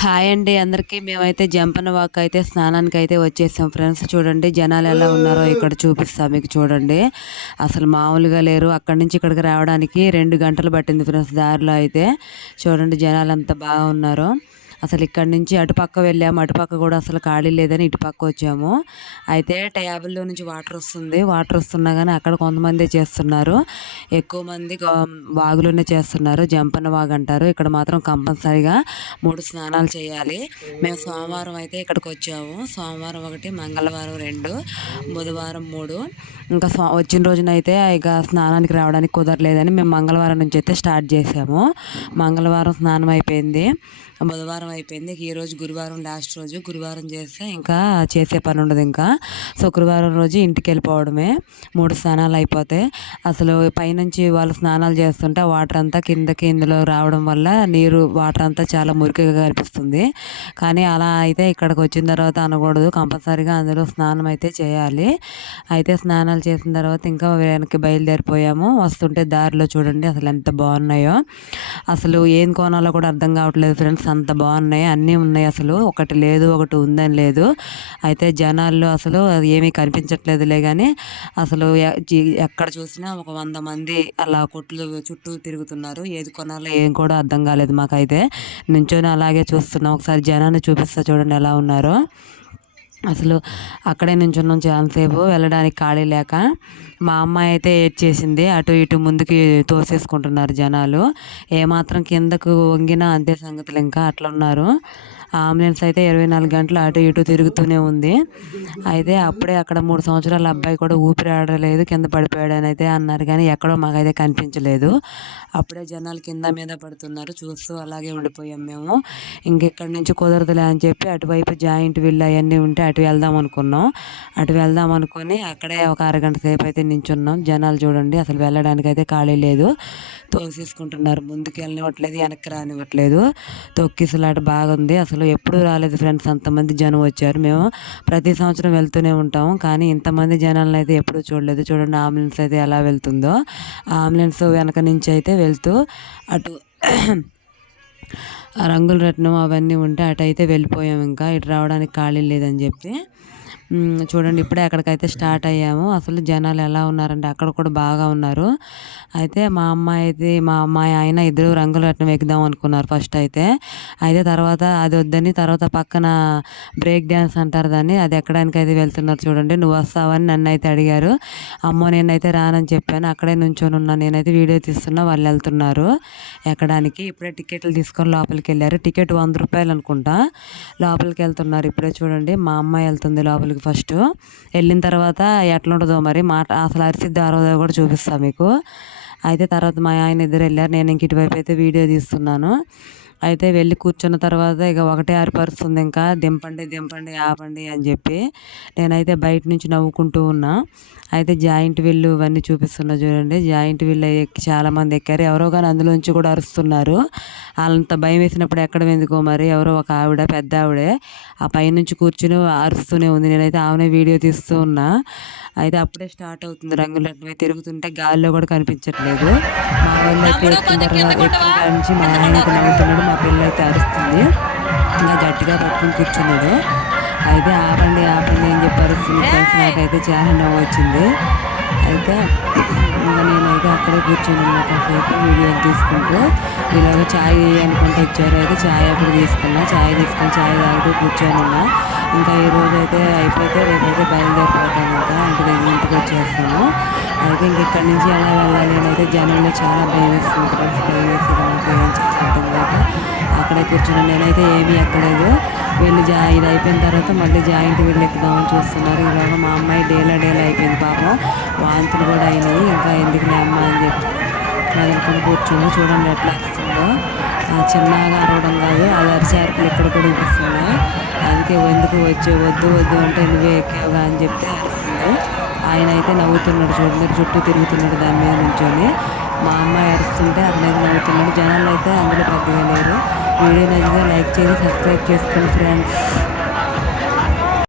Hi అండి అందరికీ. మేమైతే జంపన వాక్ అయితే స్నానానికి అయితే వచ్చేసాం. ఫ్రెండ్స్ చూడండి జనాలు ఎలా ఉన్నారో ఇక్కడ చూపిస్తాం మీకు చూడండి. అసలు మామూలుగా లేరు. అక్కడి నుంచి ఇక్కడికి రావడానికి రెండు గంటలు పట్టింది ఫ్రెండ్స్ దారిలో అయితే. చూడండి జనాలు అంత బాగా ఉన్నారు. అసలు ఇక్కడ నుంచి అటుపక్క వెళ్ళాము. అటుపక్క కూడా అసలు ఖాళీ లేదని ఇటుపక్క వచ్చాము. అయితే ట్యాబుల్లో నుంచి వాటర్ వస్తుంది. వాటర్ వస్తున్నా కానీ అక్కడ కొంతమంది చేస్తున్నారు. ఎక్కువ మంది వాగులోనే చేస్తున్నారు. జంపన వాగు అంటారు. ఇక్కడ మాత్రం కంపల్సరీగా మూడు స్నానాలు చేయాలి. మేము సోమవారం అయితే ఇక్కడికి వచ్చాము. సోమవారం ఒకటి మంగళవారం రెండు బుధవారం మూడు. ఇంకా వచ్చిన రోజునైతే ఇక స్నానానికి రావడానికి కుదరలేదని మేము మంగళవారం నుంచి అయితే స్టార్ట్ చేసాము. మంగళవారం స్నానం అయిపోయింది. బుధవారం అయిపోయింది. ఈరోజు గురువారం లాస్ట్ రోజు గురువారం చేస్తే ఇంకా చేసే పని ఉండదు ఇంకా. శుక్రవారం రోజు ఇంటికి వెళ్ళిపోవడమే. మూడు స్నానాలు అయిపోతే అసలు పైనుంచి వాళ్ళు స్నానాలు చేస్తుంటే వాటర్ అంతా కిందకి ఇందులో రావడం వల్ల నీరు వాటర్ అంతా చాలా మురికిగా కనిపిస్తుంది. కానీ అలా అయితే ఇక్కడికి వచ్చిన తర్వాత అనకూడదు. కంపల్సరీగా అందులో స్నానం అయితే చేయాలి. అయితే స్నానాలు చేసిన తర్వాత ఇంకా వెనక్కి బయలుదేరిపోయాము. వస్తుంటే దారిలో చూడండి అసలు ఎంత బాగున్నాయో. అసలు ఏం కోణాలో కూడా అర్థం కావట్లేదు ఫ్రెండ్స్. అంత బాగున్నాయి. అన్నీ ఉన్నాయి అసలు. ఒకటి లేదు ఒకటి ఉందని లేదు. అయితే జనాల్లో అసలు అది ఏమీ కనిపించట్లేదులే కానీ అసలు ఎక్కడ చూసినా ఒక వంద మంది అలా కొట్లు చుట్టూ తిరుగుతున్నారు. ఏది కొనాలో ఏం కూడా అర్థం కాలేదు మాకైతే. నుంచొని అలాగే చూస్తున్నాం. ఒకసారి జనాన్ని చూపిస్తా చూడండి ఎలా ఉన్నారో. అసలు అక్కడే నుంచున్నాం చాలాసేపు వెళ్ళడానికి ఖాళీ లేక. మా అమ్మాయి అయితే ఏడ్చేసింది అటు ఇటు ముందుకి తోసేసుకుంటున్నారు జనాలు. ఏమాత్రం కిందకు వంగినా అంతే సంగతులు ఇంకా అట్లా ఉన్నారు. అంబులెన్స్ అయితే ఇరవై నాలుగు గంటలు అటు ఇటు తిరుగుతూనే ఉంది. అయితే అప్పుడే అక్కడ మూడు సంవత్సరాల అబ్బాయి కూడా ఊపిరి ఆడలేదు కింద పడిపోయాడు అని అయితే అన్నారు కానీ ఎక్కడో మాకైతే కనిపించలేదు. అప్పుడే జనాలు కింద మీద పడుతున్నారు చూస్తూ అలాగే ఉండిపోయాం మేము. ఇంకెక్కడి నుంచి కుదరదులే అని చెప్పి అటువైపు జాయింట్ విల్ అవన్నీ ఉంటే అటు వెళ్దాం అనుకున్నాం. అటు వెళ్దాం అనుకొని అక్కడే ఒక అరగంట సేపు అయితే నించున్నాం. జనాలు చూడండి అసలు వెళ్ళడానికి అయితే ఖాళీ లేదు. తోసేసుకుంటున్నారు. ముందుకు వెళ్ళనివ్వట్లేదు వెనక్కి రానివ్వట్లేదు. తొక్కిసలాట బాగుంది. అసలు ఎప్పుడూ రాలేదు ఫ్రెండ్స్. అంతమంది జనం వచ్చారు. మేము ప్రతి సంవత్సరం వెళ్తూనే ఉంటాము కానీ ఇంతమంది జనాలను అయితే ఎప్పుడూ చూడలేదు. చూడండి అంబులెన్స్ అయితే ఎలా వెళ్తుందో. అంబులెన్స్ వెనక నుంచి అయితే వెళ్తూ అటు రంగుల రత్నం అవన్నీ ఉంటే అటు అయితే ఇంకా. ఇటు రావడానికి ఖాళీ లేదని చెప్తే చూడండి ఇప్పుడే అక్కడికైతే స్టార్ట్ అయ్యాము. అసలు జనాలు ఎలా ఉన్నారంటే అక్కడ కూడా బాగా ఉన్నారు. అయితే మా అమ్మాయి అయితే మా అమ్మాయి ఆయన ఇద్దరు రంగులు అట్లా ఎక్కుదాం అనుకున్నారు ఫస్ట్ అయితే. అయితే తర్వాత అది వద్దని తర్వాత పక్కన బ్రేక్ డ్యాన్స్ అంటారు దాన్ని అది ఎక్కడానికి అయితే వెళ్తున్నారు చూడండి నువ్వు వస్తావని నన్ను అయితే అడిగారు. అమ్మో నేనైతే రానని చెప్పాను అక్కడే నుంచొని ఉన్నా నేనైతే వీడియో తీస్తున్నా వాళ్ళు వెళ్తున్నారు ఎక్కడానికి. ఇప్పుడే టికెట్లు తీసుకొని లోపలికి వెళ్ళారు టికెట్ వంద రూపాయలు అనుకుంటా లోపలికి వెళ్తున్నారు ఇప్పుడే చూడండి మా అమ్మాయి వెళ్తుంది లోపలికి మీకు ఫస్ట్. వెళ్ళిన తర్వాత ఎట్లా మరి మాట అసలు అరిసిద్ది అరవదో కూడా చూపిస్తాను మీకు. అయితే తర్వాత మా ఆయన ఇద్దరు వెళ్ళారు. నేను ఇంక ఇటువైపు అయితే వీడియో తీస్తున్నాను. అయితే వెళ్ళి కూర్చున్న తర్వాత ఇక ఒకటే ఆరిపరుస్తుంది ఇంకా దింపండి దింపండి ఆపండి అని చెప్పి నేనైతే బయట నుంచి నవ్వుకుంటూ ఉన్నా. అయితే జాయింట్ విల్లు ఇవన్నీ చూపిస్తున్నా చూడండి. జాయింట్ విల్లు ఎక్కి చాలామంది ఎక్కారు. ఎవరో కానీ అందులోంచి కూడా అరుస్తున్నారు. అంత భయం వేసినప్పుడు ఎక్కడ ఎందుకో మరి ఎవరో ఒక ఆవిడ పెద్ద ఆవిడే ఆ పైనుంచి కూర్చుని అరుస్తూనే ఉంది. నేనైతే ఆమెనే వీడియో తీస్తూ ఉన్నా. అయితే అప్పుడే స్టార్ట్ అవుతుంది రంగులు తిరుగుతుంటే గాల్లో కూడా కనిపించట్లేదు. మా వాళ్ళు ఎక్కిన తర్వాత ఎక్కిన నుంచి మా ఆయన నవ్వుతున్నాడు. మా పిల్ల అయితే అరుస్తుంది. ఇంకా గట్టిగా పట్టుకుని కూర్చున్నాడు. అయితే ఆపండి ఆపండి అని చెప్పి అరుస్తుంది ఫ్రెండ్స్. నాకైతే చాలా నవ్వు వచ్చింది. అయితే ఇంకా నేనైతే అక్కడే కూర్చొని ఉన్నా కాసేపు వీడియోలు తీసుకుంటూ. ఇలాగ ఛాయ్ అనుకుంటూ వచ్చారు. అయితే ఛాయ్ అప్పుడు తీసుకున్నా. ఛాయ్ తీసుకొని ఛాయ్ తాగుతూ కూర్చొని ఉన్నా. ఇంకా ఈ రోజు అయితే అయిపోతే రేపైతే బయలుదేరిపోతాను ఇంకా. ఇంటి ఇంటికి వచ్చేస్తాము. అయితే ఇంక ఇక్కడి నుంచి ఎలా వెళ్ళాలి అయితే జనంలో చాలా భయం వేస్తుంది. ఫ్రెండ్స్ భయం వేస్తుంది నాకు ఏం అక్కడే కూర్చుని నేనైతే ఏమీ ఎక్కలేదు. వెళ్ళి జా ఇది అయిపోయిన తర్వాత మళ్ళీ జాయింట్ వీళ్ళు ఎక్కుదామని చూస్తున్నారు. ఇవాళ మా అమ్మాయి డేలా డేలా అయిపోయింది పాపం. వాంతులు కూడా అయినాయి. ఇంకా ఎందుకు అమ్మ అని చెప్పి వదులుకొని కూర్చుంది. చూడండి ఎట్లా వస్తుందో చిన్నగా అరవడం కాదు అది అరిసే ఇక్కడ కూడా ఇప్పిస్తుంది అందుకే ఎందుకు వచ్చే వద్దు వద్దు అంటే నువ్వే ఎక్కేవుగా అని చెప్తే అరుస్తుంది ఆయన అయితే నవ్వుతున్నాడు చూడండి. చుట్టూ తిరుగుతున్నాడు దాని మీద నుంచొని. మా అమ్మాయి అరుస్తుంటే అతనైతే నవ్వుతున్నాడు. జనాలు అయితే అందులో పెద్దగా లేరు. వీడియో నచ్చితే లైక్ చేసి సబ్స్క్రైబ్ చేసుకోండి ఫ్రెండ్స్.